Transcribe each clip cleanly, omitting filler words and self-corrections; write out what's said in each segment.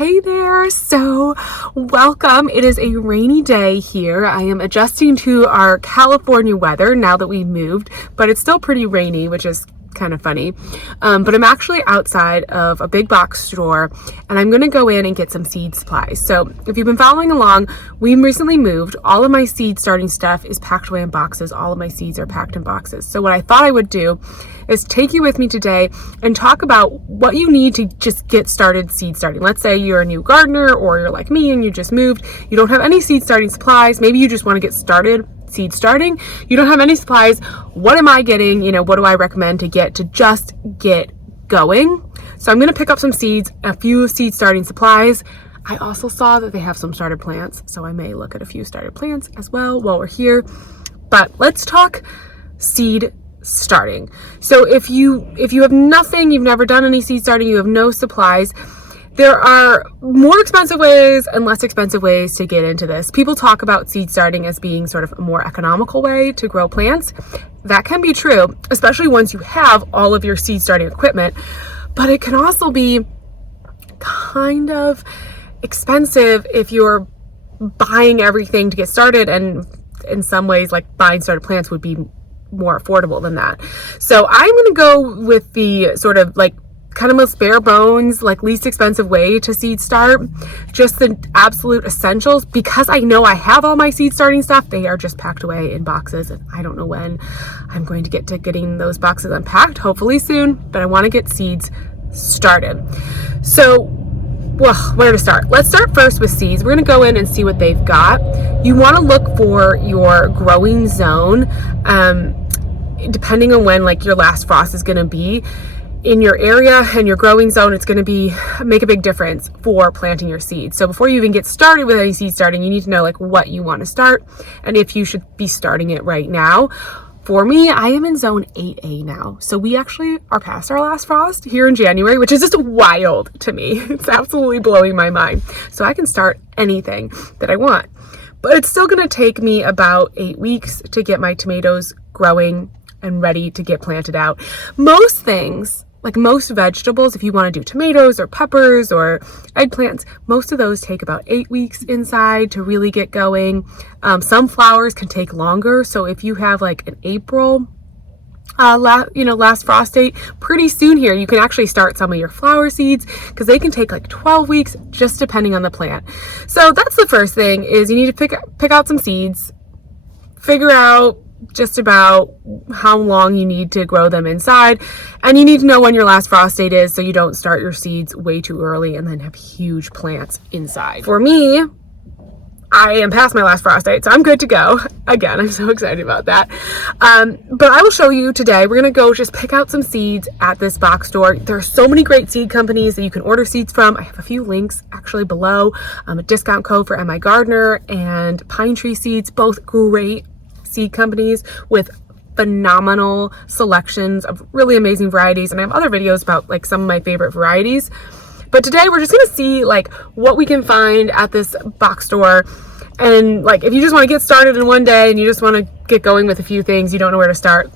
Hey there, so welcome. It is a rainy day here. I am adjusting to our California weather now that we've moved, but it's still pretty rainy, which is kind of funny. But I'm actually outside of a big box store and I'm going to go in and get some seed supplies. So if you've been following along, we recently moved. All of my seed starting stuff is packed away in boxes. All of my seeds are packed in boxes. So what I thought I would do is take you with me today and talk about what you need to just get started seed starting. Let's say you're a new gardener or you're like me and you just moved. You don't have any seed starting supplies. Maybe you just want to get started seed starting. You don't have any supplies. What am I getting? What do I recommend to just get going? So I'm going to pick up some seeds, a few seed starting supplies. I also saw that they have some started plants, so I may look at a few started plants as well while we're here. But let's talk seed starting. So if you have nothing, you've never done any seed starting, you have no supplies, there are more expensive ways and less expensive ways to get into this. People talk about seed starting as being sort of a more economical way to grow plants. That can be true, especially once you have all of your seed starting equipment, but it can also be kind of expensive if you're buying everything to get started, and in some ways, like buying started plants would be more affordable than that. So I'm going to go with the sort of like kind of most bare bones, like least expensive way to seed start, just the absolute essentials, because I know I have all my seed starting stuff. They are just packed away in boxes and I don't know when I'm going to get to getting those boxes unpacked, hopefully soon, but I want to get seeds started. So, well, where to start? Let's start first with seeds. We're going to go in and see what they've got. You want to look for your growing zone, depending on when like your last frost is going to be. In your area and your growing zone, it's going to make a big difference for planting your seeds. So before you even get started with any seed starting, you need to know like what you want to start and if you should be starting it right now. For me, I am in zone 8A now. So we actually are past our last frost here in January, which is just wild to me. It's absolutely blowing my mind. So I can start anything that I want, but it's still going to take me about 8 weeks to get my tomatoes growing and ready to get planted out. Most things, like most vegetables, if you want to do tomatoes or peppers or eggplants, most of those take about 8 weeks inside to really get going. Some flowers can take longer. So if you have like an April, last frost date, pretty soon here, you can actually start some of your flower seeds because they can take like 12 weeks, just depending on the plant. So that's the first thing, is you need to pick out some seeds, figure out just about how long you need to grow them inside, and you need to know when your last frost date is so you don't start your seeds way too early and then have huge plants inside. For me, I am past my last frost date, so I'm good to go. Again, I'm so excited about that. But I will show you today. We're gonna go just pick out some seeds at this box store. There are so many great seed companies that you can order seeds from. I have a few links actually below, a discount code for MIgardener and Pinetree seeds, both great seed companies with phenomenal selections of really amazing varieties, and I have other videos about like some of my favorite varieties. But today we're just gonna see like what we can find at this box store, and like if you just want to get started in one day and you just want to get going with a few things, you don't know where to start,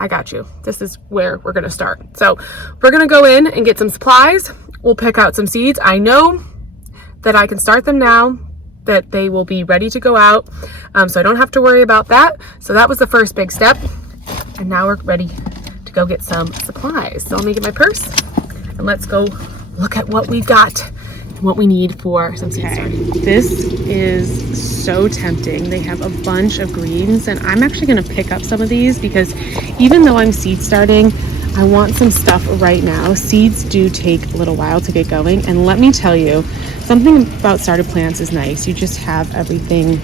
I got you. This is where we're gonna start. So we're gonna go in and get some supplies. We'll pick out some seeds. I know that I can start them now, that they will be ready to go out, so I don't have to worry about that. So that was the first big step, and now we're ready to go get some supplies. So let me get my purse and let's go look at what we've got and what we need for some seed starting. This is so tempting. They have a bunch of greens, and I'm actually going to pick up some of these because even though I'm seed starting, I want some stuff right now. Seeds do take a little while to get going, and let me tell you, something about started plants is nice. You just have everything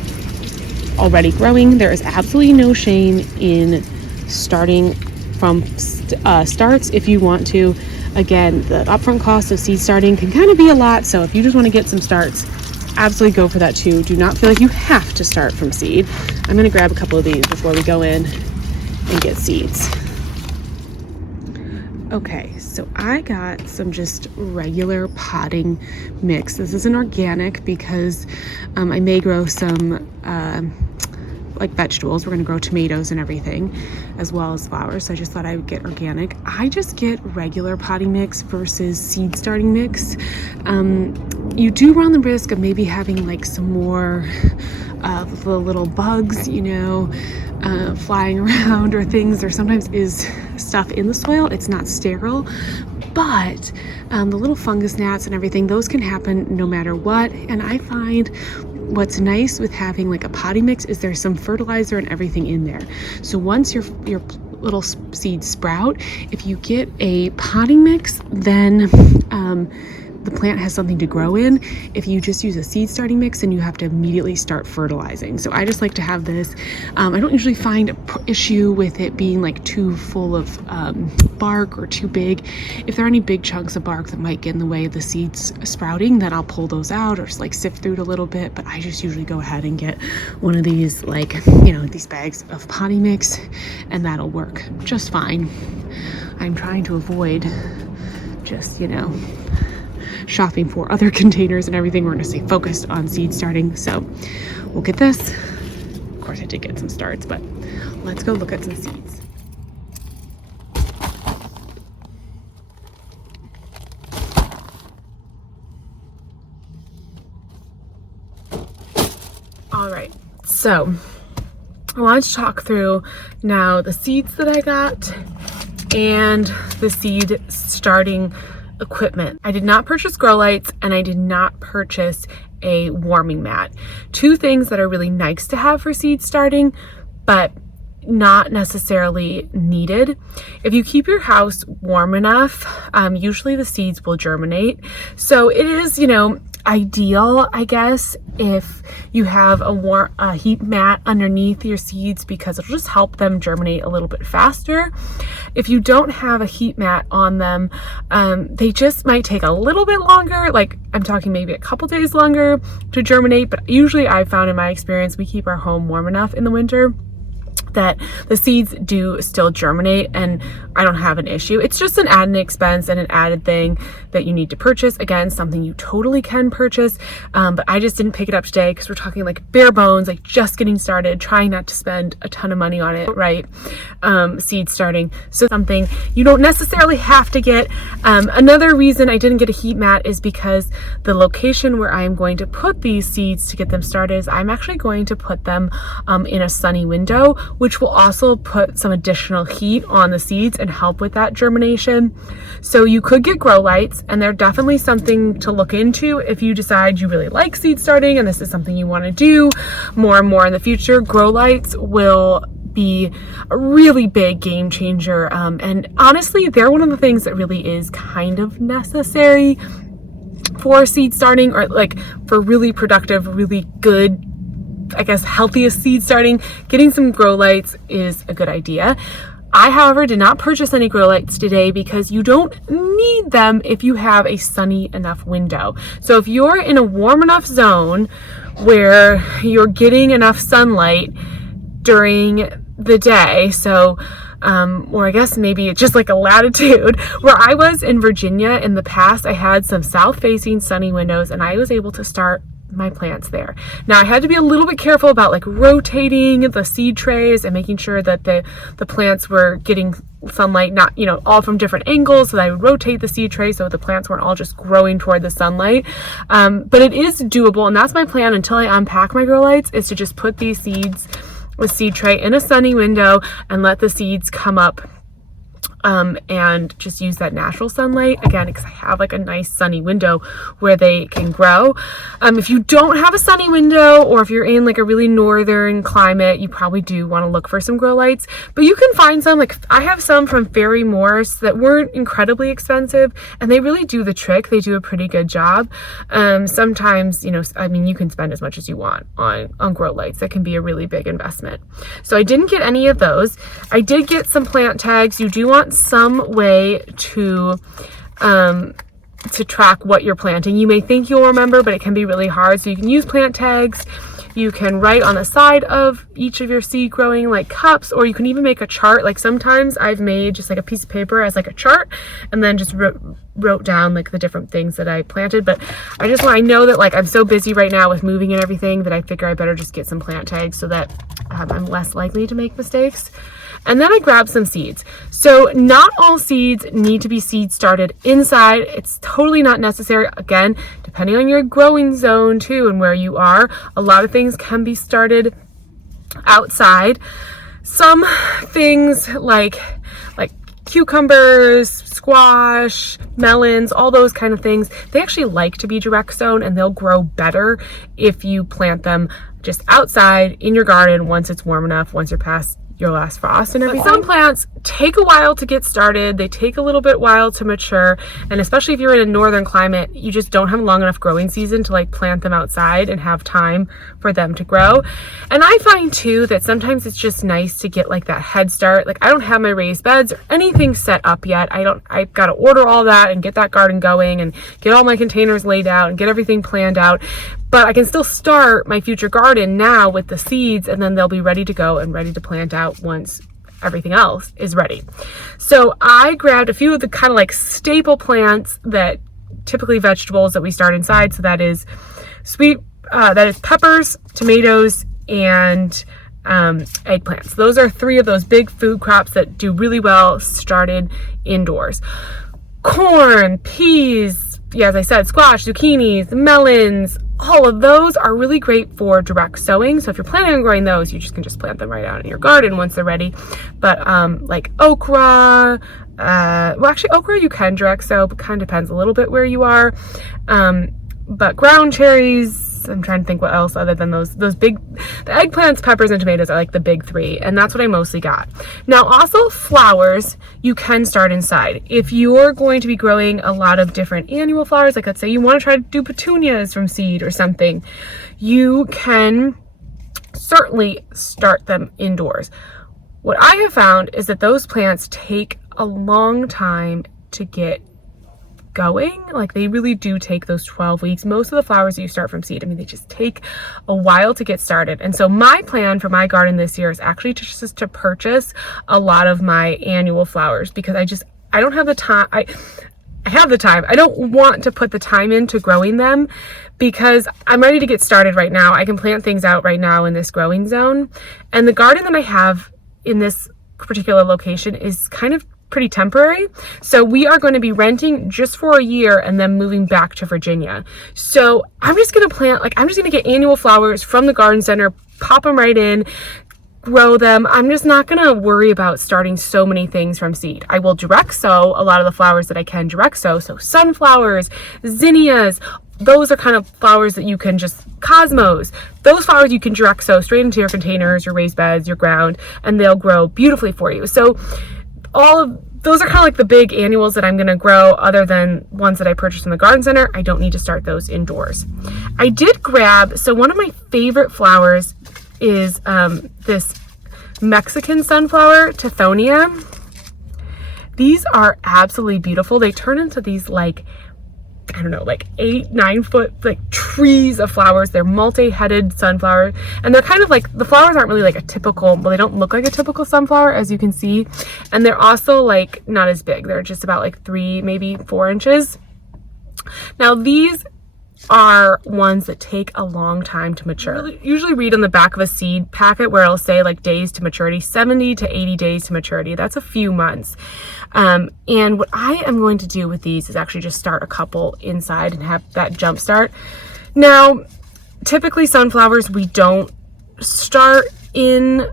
already growing. There is absolutely no shame in starting from starts if you want to. Again, the upfront cost of seed starting can kind of be a lot, so if you just want to get some starts, absolutely go for that too. Do not feel like you have to start from seed. I'm going to grab a couple of these before we go in and get seeds. Okay, so I got some just regular potting mix. This isn't organic because I may grow some like vegetables. We're gonna grow tomatoes and everything, as well as flowers. So I just thought I would get organic. I just get regular potting mix versus seed starting mix. you do run the risk of maybe having like some more of the little bugs, you know, flying around or things. There sometimes is stuff in the soil. It's not sterile, but the little fungus gnats and everything, those can happen no matter what. And I find what's nice with having like a potting mix is there's some fertilizer and everything in there. So once your little seeds sprout, if you get a potting mix, then the plant has something to grow in. If you just use a seed starting mix, then you have to immediately start fertilizing. So I just like to have this. I don't usually find an issue with it being like too full of bark or too big. If there are any big chunks of bark that might get in the way of the seeds sprouting, then I'll pull those out or just like sift through it a little bit. But I just usually go ahead and get one of these, like, you know, these bags of potting mix, and that'll work just fine. I'm trying to avoid just, you know, shopping for other containers and everything. We're going to stay focused on seed starting. So we'll get this. Of course, I did get some starts, but let's go look at some seeds. All right, so I wanted to talk through now the seeds that I got and the seed starting equipment. I did not purchase grow lights, and I did not purchase a warming mat. Two things that are really nice to have for seed starting, but not necessarily needed. If you keep your house warm enough, usually the seeds will germinate. So it is, you know, ideal, I guess, if you have a heat mat underneath your seeds, because it'll just help them germinate a little bit faster. If you don't have a heat mat on them, they just might take a little bit longer. Like, I'm talking maybe a couple days longer to germinate, but usually I've found in my experience, we keep our home warm enough in the winter that the seeds do still germinate, and I don't have an issue. It's just an added expense and an added thing that you need to purchase. Again, something you totally can purchase, but I just didn't pick it up today because we're talking like bare bones, like just getting started, trying not to spend a ton of money on it, right? Seed starting. So something you don't necessarily have to get. Another reason I didn't get a heat mat is because the location where I'm going to put these seeds to get them started is I'm actually going to put them in a sunny window, which will also put some additional heat on the seeds and help with that germination. So you could get grow lights, and they're definitely something to look into if you decide you really like seed starting and this is something you want to do more and more in the future. Grow lights will be a really big game changer, and honestly, they're one of the things that really is kind of necessary for seed starting, or like for really productive, really good, I guess, healthiest seed starting. Getting some grow lights is a good idea. I, however, did not purchase any grow lights today because you don't need them if you have a sunny enough window. So if you're in a warm enough zone where you're getting enough sunlight during the day, so or I guess maybe it's just like a latitude. Where I was in Virginia in the past, I had some south-facing sunny windows, and I was able to start my plants there. Now I had to be a little bit careful about like rotating the seed trays and making sure that the plants were getting sunlight, not, you know, all from different angles. So that I would rotate the seed tray so the plants weren't all just growing toward the sunlight. But it is doable, and that's my plan until I unpack my grow lights, is to just put these seeds with seed tray in a sunny window and let the seeds come up and just use that natural sunlight again, because I have like a nice sunny window where they can grow. If you don't have a sunny window, or if you're in like a really northern climate, you probably do want to look for some grow lights, but you can find some. Like, I have some from Fairy Morse that weren't incredibly expensive, and they really do the trick. They do a pretty good job. Sometimes, you know, I mean, you can spend as much as you want on grow lights. That can be a really big investment. So I didn't get any of those. I did get some plant tags. You do want some way to track what you're planting. You may think you'll remember, but it can be really hard. So you can use plant tags. You can write on the side of each of your seed growing like cups, or you can even make a chart. Like, sometimes I've made just like a piece of paper as like a chart, and then just wrote down like the different things that I planted. But I know that like I'm so busy right now with moving and everything that I figure I better just get some plant tags so that I'm less likely to make mistakes. And then I grabbed some seeds. So not all seeds need to be seed started inside. It's totally not necessary. Again, depending on your growing zone too and where you are, a lot of things can be started outside. Some things like cucumbers, squash, melons, all those kind of things, they actually like to be direct sown, and they'll grow better if you plant them just outside in your garden once it's warm enough, once you're past your last frost and everything. But some plants take a while to get started. They take a little bit while to mature. And especially if you're in a northern climate, you just don't have a long enough growing season to like plant them outside and have time for them to grow. And I find too that sometimes it's just nice to get like that head start. Like I don't have my raised beds or anything set up yet. I've got to order all that and get that garden going and get all my containers laid out and get everything planned out. But I can still start my future garden now with the seeds, and then they'll be ready to go and ready to plant out once everything else is ready. So I grabbed a few of the kind of like staple plants that typically vegetables that we start inside. So that is peppers, tomatoes, and eggplants. Those are three of those big food crops that do really well started indoors. Corn, peas, yeah, as I said, squash, zucchinis, melons, all of those are really great for direct sowing. So if you're planning on growing those, you just can just plant them right out in your garden once they're ready. But like okra, well actually okra you can direct sow, but kind of depends a little bit where you are. But ground cherries, I'm trying to think what else other than those big, the eggplants, peppers, and tomatoes are like the big three, and that's what I mostly got. Now also flowers, you can start inside. If you're going to be growing a lot of different annual flowers, like let's say you want to try to do petunias from seed or something, you can certainly start them indoors. What I have found is that those plants take a long time to get going. Like they really do take those 12 weeks. Most of the flowers that you start from seed, I mean, they just take a while to get started. And so my plan for my garden this year is actually just to purchase a lot of my annual flowers, because I don't have the time. I have the time. I don't want to put the time into growing them because I'm ready to get started right now. I can plant things out right now in this growing zone. And the garden that I have in this particular location is kind of pretty temporary. So we are going to be renting just for a year and then moving back to Virginia. So I'm just going to I'm just going to get annual flowers from the garden center, pop them right in, grow them. I'm just not going to worry about starting so many things from seed. I will direct sow a lot of the flowers that I can direct sow. So sunflowers, zinnias, those are kind of flowers that you can cosmos. Those flowers you can direct sow straight into your containers, your raised beds, your ground, and they'll grow beautifully for you. So all of those are kind of like the big annuals that I'm going to grow, other than ones that I purchased in the garden center. I don't need to start those indoors. I did grab, so one of my favorite flowers is this Mexican sunflower, Tithonia. These are absolutely beautiful. They turn into these like 8-9 foot like trees of flowers. They're multi-headed sunflowers, and they're kind of like, the flowers aren't really like a typical, well, they don't look like a typical sunflower, as you can see, and they're also like not as big. They're just about like 3, maybe 4 inches. Now these are ones that take a long time to mature. Usually read on the back of a seed packet where it'll say like days to maturity, 70 to 80 days to maturity. That's a few months. And what I am going to do with these is actually just start a couple inside and have that jump start. Now, typically sunflowers, we don't start in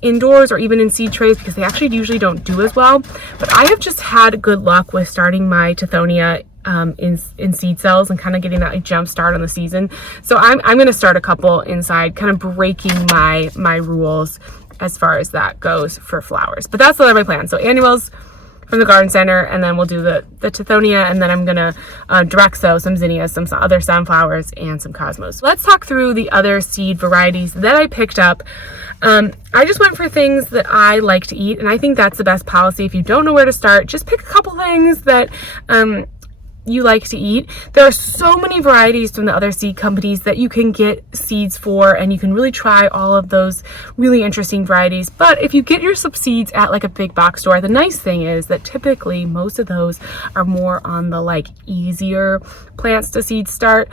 indoors or even in seed trays because they actually usually don't do as well. But I have just had good luck with starting my Tithonia in seed cells and kind of getting that like jump start on the season. So I'm going to start a couple inside, kind of breaking my rules as far as that goes for flowers. But that's my plan. So annuals from the garden center, and then we'll do the Tithonia, and then I'm gonna direct sow some zinnias, some other sunflowers, and some cosmos. Let's talk through the other seed varieties that I picked up. I just went for things that I like to eat, and I think that's the best policy. If you don't know where to start, just pick a couple things that you like to eat. There are so many varieties from the other seed companies that you can get seeds for, and you can really try all of those really interesting varieties. But if you get your seeds at like a big box store, the nice thing is that typically most of those are more on the like easier plants to seed start.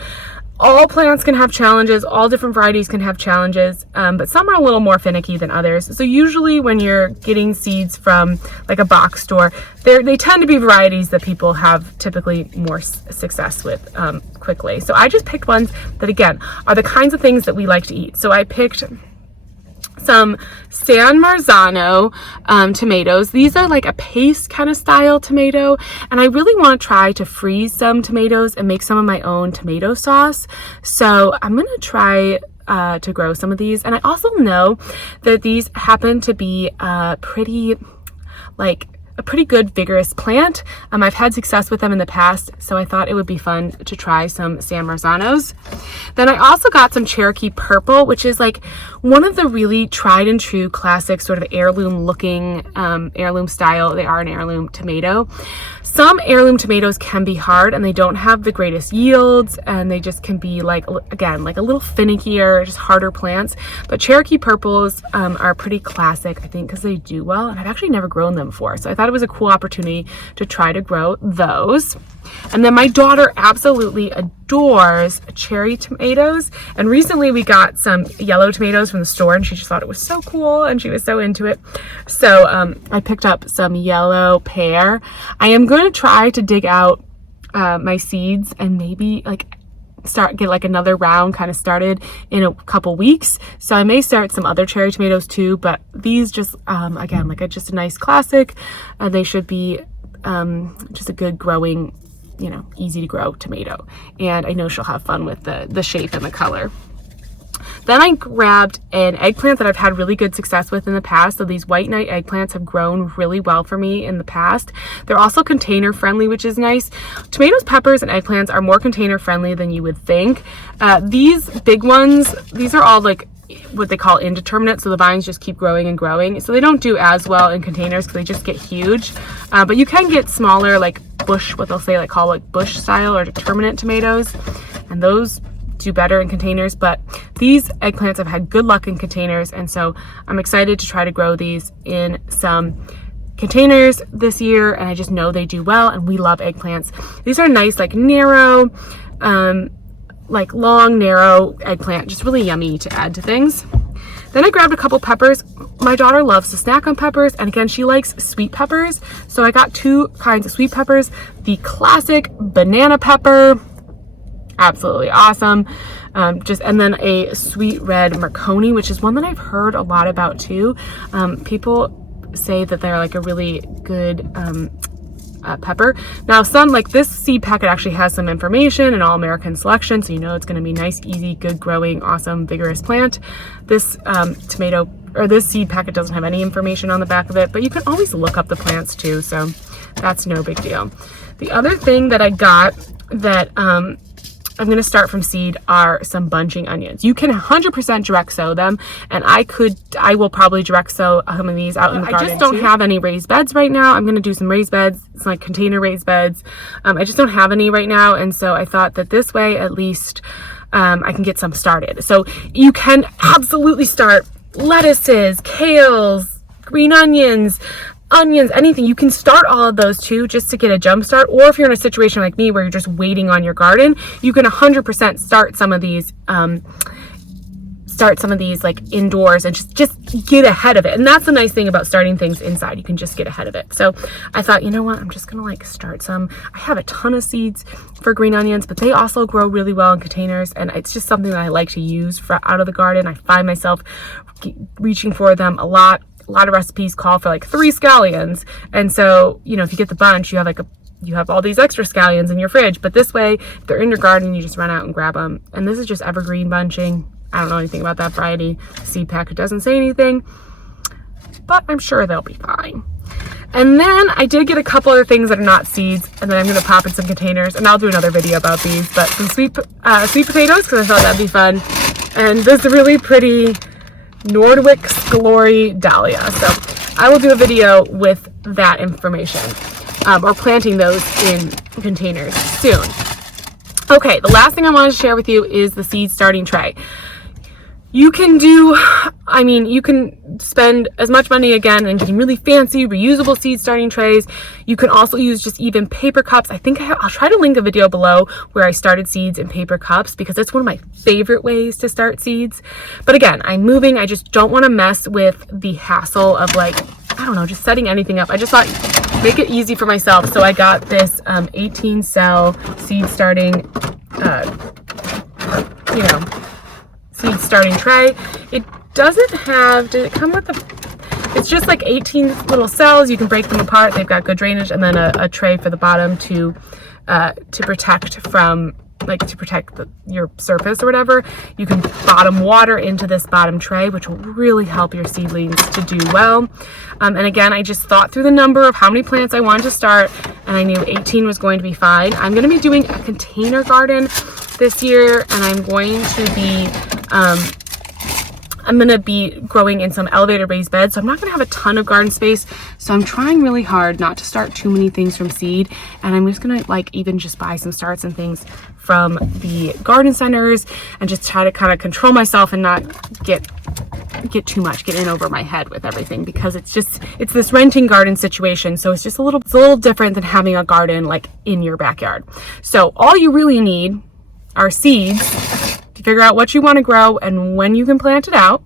All plants can have challenges, all different varieties can have challenges, but some are a little more finicky than others. So usually when you're getting seeds from like a box store, they tend to be varieties that people have typically more success with quickly. So I just picked ones that, again, are the kinds of things that we like to eat. So I picked some San Marzano tomatoes. These are like a paste kind of style tomato, and I really want to try to freeze some tomatoes and make some of my own tomato sauce. So I'm going to try to grow some of these. And I also know that these happen to be a pretty good vigorous plant. I've had success with them in the past, so I thought it would be fun to try some San Marzanos. Then I also got some Cherokee Purple, which is like one of the really tried and true classic sort of heirloom looking, heirloom style. They are an heirloom tomato. Some heirloom tomatoes can be hard and they don't have the greatest yields, and they just can be like, again, like a little finickier, just harder plants. But Cherokee Purples are pretty classic, I think, because they do well, and I've actually never grown them before. So I thought it was a cool opportunity to try to grow those. And then my daughter absolutely adores cherry tomatoes. And recently we got some yellow tomatoes from the store, and she just thought it was so cool and she was so into it. So I picked up some yellow pear. I am going to try to dig out my seeds and maybe get like another round kind of started in a couple weeks. So I may start some other cherry tomatoes too, but these just again, just a nice classic. They should be just a good growing, easy to grow tomato, and I know she'll have fun with the shape and the color. Then I grabbed an eggplant that I've had really good success with in the past. So these white knight eggplants have grown really well for me in the past. They're also container friendly, which is nice. Tomatoes, peppers, and eggplants are more container friendly than you would think. These big ones, these are all like what they call indeterminate, so the vines just keep growing and growing, so they don't do as well in containers because they just get huge. But you can get smaller, like bush, what they'll say, like call like bush style or determinate tomatoes, and those do better in containers. But these eggplants have had good luck in containers, and so I'm excited to try to grow these in some containers this year, and I just know they do well, and we love eggplants. These are nice, like narrow, like long, narrow eggplant, just really yummy to add to things. Then I grabbed a couple peppers. My daughter loves to snack on peppers, and again, she likes sweet peppers. So I got two kinds of sweet peppers. The classic banana pepper, absolutely awesome. And then a sweet red Marconi, which is one that I've heard a lot about too. People say that they're like a really good pepper. Now some, like this seed packet actually has some information, an all-American selection, so it's going to be nice, easy, good growing, awesome, vigorous plant. This this seed packet doesn't have any information on the back of it, but you can always look up the plants too, so that's no big deal. The other thing that I got that I'm going to start from seed are some bunching onions. You can 100% direct sow them, and I will probably direct sow some of these out in the garden. I just don't have any raised beds right now. I'm going to do some raised beds. It's like container raised beds. I just don't have any right now, and so I thought that this way at least I can get some started. So you can absolutely start lettuces, kales, green onions, anything. You can start all of those too, just to get a jump start. Or if you're in a situation like me where you're just waiting on your garden, you can 100% start some of these like indoors and just get ahead of it. And that's the nice thing about starting things inside. You can just get ahead of it. So I thought, you know what, I'm just gonna like start some. I have a ton of seeds for green onions, but they also grow really well in containers, and it's just something that I like to use out of the garden. I find myself reaching for them a lot. A lot of recipes call for like 3 scallions, and so if you get the bunch, you have all these extra scallions in your fridge. But this way, if they're in your garden, you just run out and grab them. And this is just evergreen bunching. I don't know anything about that variety. The seed packet doesn't say anything, but I'm sure they'll be fine. And then I did get a couple other things that are not seeds, and then I'm going to pop in some containers, and I'll do another video about these. But some sweet potatoes, because I thought that'd be fun, and this really pretty Nordwick's Glory Dahlia. So I will do a video with that information, or planting those in containers soon. Okay, the last thing I wanted to share with you is the seed starting tray. You can do, I mean, you can spend as much money again and getting really fancy reusable seed starting trays. You can also use just even paper cups. I think I'll try to link a video below where I started seeds in paper cups because that's one of my favorite ways to start seeds. But again, I'm moving. I just don't want to mess with the hassle of like, I don't know, just setting anything up. I just thought make it easy for myself. So I got this 18 cell seed starting, seed starting tray. It doesn't have, did it come with it's just like 18 little cells. You can break them apart. They've got good drainage, and then a tray for the bottom to protect from, like, to protect your surface or whatever. You can bottom water into this bottom tray, which will really help your seedlings to do well. And again, I just thought through the number of how many plants I wanted to start, and I knew 18 was going to be fine. I'm going to be doing a container garden this year, and I'm going to be growing in some elevator raised beds, so I'm not going to have a ton of garden space. So I'm trying really hard not to start too many things from seed, and I'm just going to like even just buy some starts and things from the garden centers and just try to kind of control myself and not get too much, get in over my head with everything, because it's this renting garden situation. So it's just a little different than having a garden like in your backyard. So all you really need are seeds to figure out what you want to grow and when you can plant it out,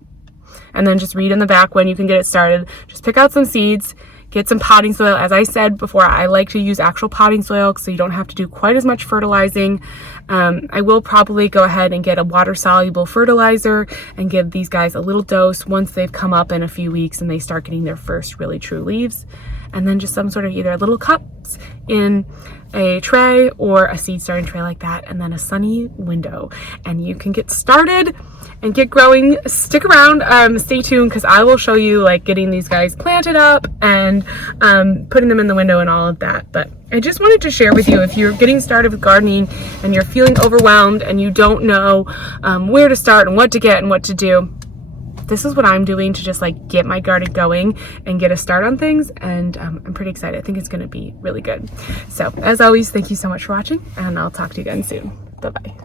and then just read in the back when you can get it started. Just pick out some seeds, get some potting soil. As I said before, I like to use actual potting soil so you don't have to do quite as much fertilizing. I will probably go ahead and get a water soluble fertilizer and give these guys a little dose once they've come up in a few weeks and they start getting their first really true leaves. And then just some sort of either little cups in a tray or a seed starting tray like that, and then a sunny window, and you can get started and get growing. Stick around, stay tuned, because I will show you like getting these guys planted up and putting them in the window and all of that. But I just wanted to share with you, if you're getting started with gardening and you're feeling overwhelmed and you don't know where to start and what to get and what to do, this is what I'm doing to just like get my garden going and get a start on things. And I'm pretty excited. I think it's going to be really good. So as always, thank you so much for watching, and I'll talk to you again soon. Bye-bye.